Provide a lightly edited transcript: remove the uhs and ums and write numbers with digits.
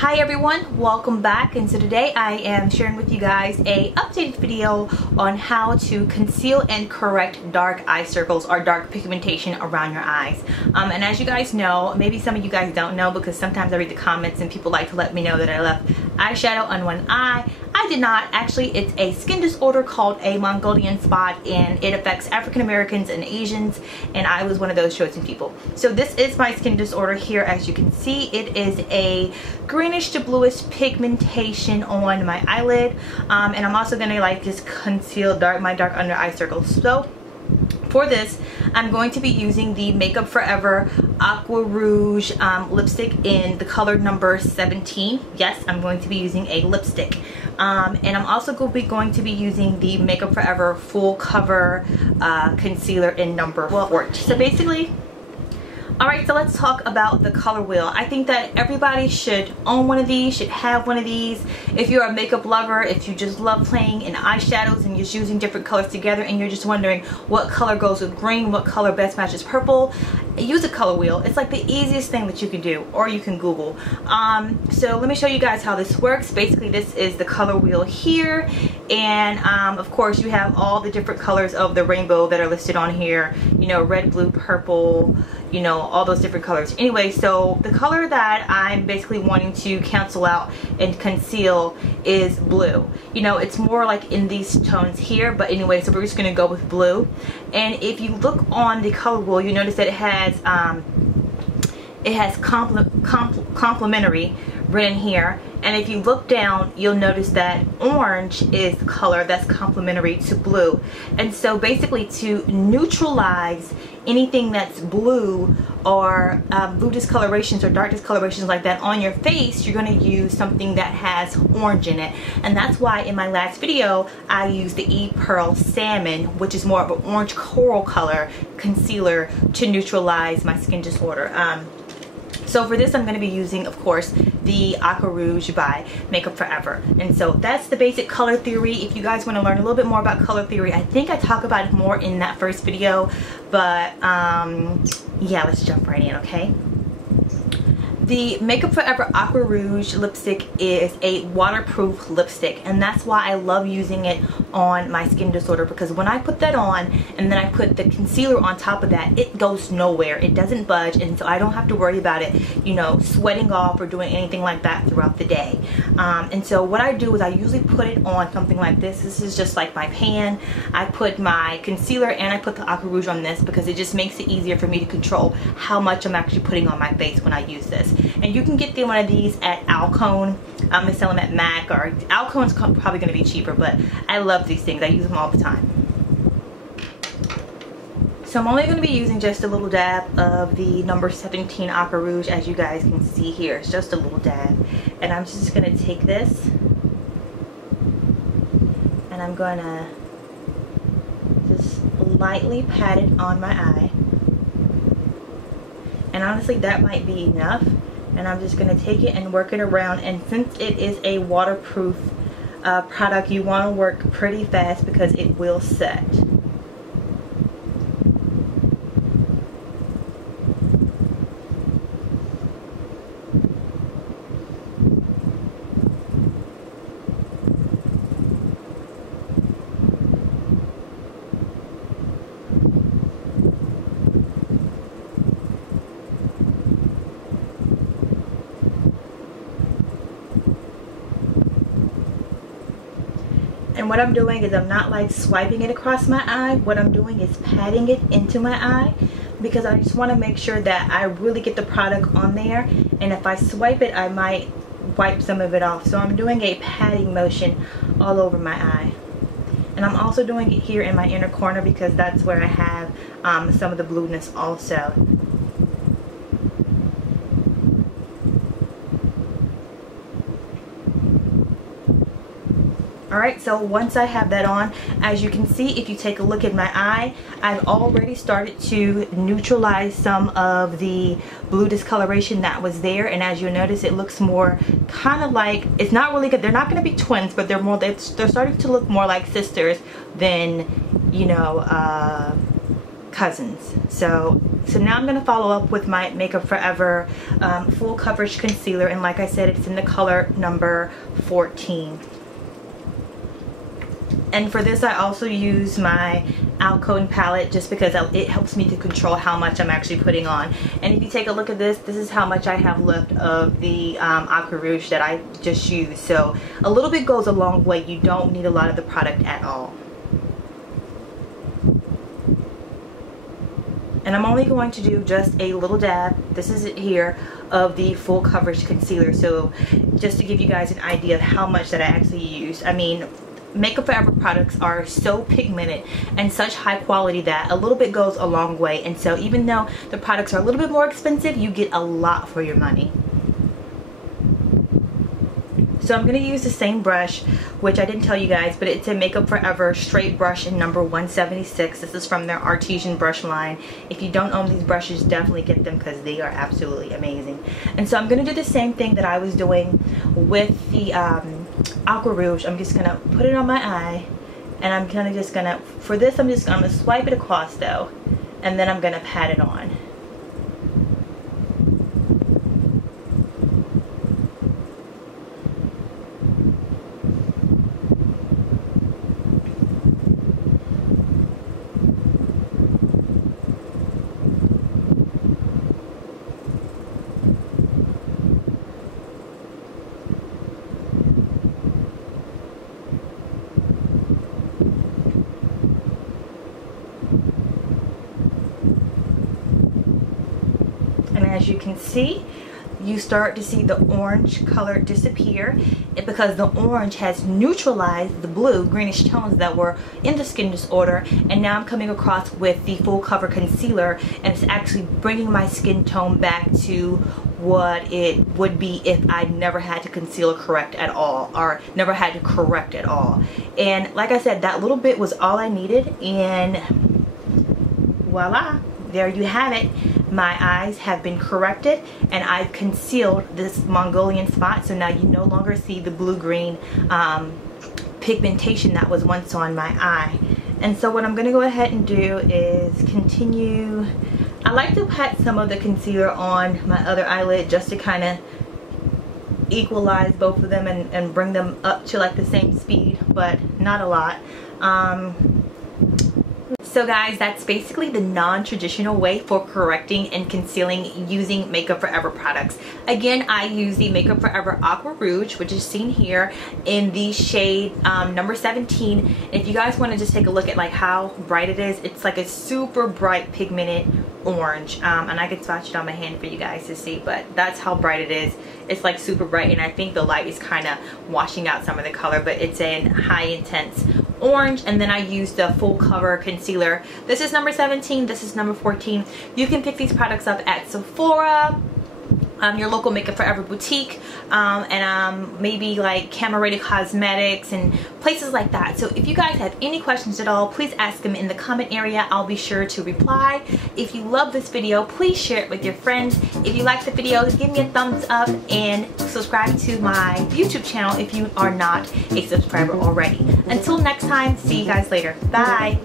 Hi everyone, welcome back. And so today I am sharing with you guys a updated video on how to conceal and correct dark eye circles or dark pigmentation around your eyes. And as you guys know, maybe some of you guys don't know because sometimes I read the comments and people like to let me know that I left eyeshadow on one eye. I did not. Actually, it's a skin disorder called a Mongolian spot, and it affects African Americans and Asians, and I was one of those chosen people. So this is my skin disorder here. As you can see, it is a greenish to bluish pigmentation on my eyelid, and I'm also gonna like just conceal my dark under eye circles. So for this, I'm going to be using the Makeup Forever Aqua Rouge lipstick in the color number 17. Yes, I'm going to be using a lipstick. And I'm also going to be using the Makeup Forever Full Cover Concealer in number 14. So basically, alright, so let's talk about the color wheel. I think that everybody should own one of these, should have one of these. If you're a makeup lover, if you just love playing in eyeshadows and just using different colors together and you're just wondering what color goes with green, what color best matches purple, use a color wheel. It's like the easiest thing that you can do, or you can Google. So let me show you guys how this works. Basically, this is the color wheel here, and of course you have all the different colors of the rainbow that are listed on here. You know, red, blue, purple, you know, all those different colors. Anyway, so the color that I'm basically wanting to cancel out and conceal is blue. You know, it's more like in these tones here, but anyway, so we're just gonna go with blue. And if you look on the color wheel, you notice that it has complementary written here, and if you look down, you'll notice that orange is the color that's complementary to blue. And so basically, to neutralize anything that's blue or blue discolorations or dark discolorations like that on your face, you're going to use something that has orange in it. And that's why in my last video I used the E Pearl Salmon, which is more of an orange coral color concealer to neutralize my skin disorder. So for this, I'm going to be using, of course, the Aqua Rouge by Makeup Forever. And so that's the basic color theory. If you guys want to learn a little bit more about color theory, I think I talk about it more in that first video. But yeah, let's jump right in, okay? The Makeup Forever Aqua Rouge lipstick is a waterproof lipstick, and that's why I love using it on my skin disorder, because when I put that on and then I put the concealer on top of that, it goes nowhere. It doesn't budge, and so I don't have to worry about it, you know, sweating off or doing anything like that throughout the day. And so what I do is I usually put it on something like this. This is just like my pan. I put my concealer and I put the Aqua Rouge on this because it just makes it easier for me to control how much I'm actually putting on my face when I use this. And you can get one of these at Alcone. They sell them at MAC, or Alcone's probably going to be cheaper, but I love these things. I use them all the time. So I'm only going to be using just a little dab of the number 17 Aqua Rouge, as you guys can see here. It's just a little dab. And I'm just going to take this and I'm going to just lightly pat it on my eye. And honestly, that might be enough. And I'm just going to take it and work it around. And since it is a waterproof product, you want to work pretty fast because it will set. And what I'm doing is I'm not like swiping it across my eye. What I'm doing is patting it into my eye, because I just want to make sure that I really get the product on there. And if I swipe it, I might wipe some of it off. So I'm doing a patting motion all over my eye. And I'm also doing it here in my inner corner because that's where I have some of the blueness also. Alright, so once I have that on, as you can see, if you take a look at my eye, I've already started to neutralize some of the blue discoloration that was there. And as you'll notice, it looks more kind of like, it's not really good. They're not going to be twins, but they're starting to look more like sisters than, you know, cousins. So So now I'm going to follow up with my Makeup Forever full coverage concealer, and like I said, it's in the color number 14. And for this I also use my Alcone palette just because it helps me to control how much I'm actually putting on. And if you take a look at this, this is how much I have left of the Aqua Rouge that I just used. So a little bit goes a long way. You don't need a lot of the product at all. And I'm only going to do just a little dab, this is it here, of the full coverage concealer. So just to give you guys an idea of how much that I actually used. I mean, Makeup Forever products are so pigmented and such high quality that a little bit goes a long way. And so even though the products are a little bit more expensive, you get a lot for your money. So I'm going to use the same brush, which I didn't tell you guys, but it's a Makeup Forever straight brush in number 176. This is from their Artesian brush line. If you don't own these brushes, definitely get them because they are absolutely amazing. And so I'm going to do the same thing that I was doing with the Aqua Rouge. I'm just going to put it on my eye, and I'm kind of just going to, for this I'm just going to swipe it across though, and then I'm going to pat it on. And as you can see, you start to see the orange color disappear because the orange has neutralized the blue greenish tones that were in the Skin Disorder. And now I'm coming across with the full cover concealer, and it's actually bringing my skin tone back to what it would be if I never had to conceal or correct at all, or never had to correct at all. And like I said, that little bit was all I needed, and voila, there you have it. My eyes have been corrected, and I've concealed this Mongolian spot, so now you no longer see the blue-green pigmentation that was once on my eye. And so what I'm going to go ahead and do is continue. I like to pat some of the concealer on my other eyelid just to kind of equalize both of them and bring them up to like the same speed, but not a lot. So guys, that's basically the non-traditional way for correcting and concealing using Makeup Forever products. Again, I use the Makeup Forever Aqua Rouge, which is seen here in the shade number 17. And if you guys want to just take a look at like how bright it is, it's like a super bright pigmented orange. And I can swatch it on my hand for you guys to see, but that's how bright it is. It's like super bright, and I think the light is kind of washing out some of the color, but it's in high intense orange. And then I use the full cover concealer. This is number 17, this is number 14. You can pick these products up at Sephora, your local Makeup Forever boutique, and maybe like Camera Rated Cosmetics and places like that. So if you guys have any questions at all, please ask them in the comment area. I'll be sure to reply. If you love this video, please share it with your friends. If you like the video, give me a thumbs up and subscribe to my YouTube channel if you are not a subscriber already. Until next time, see you guys later. Bye.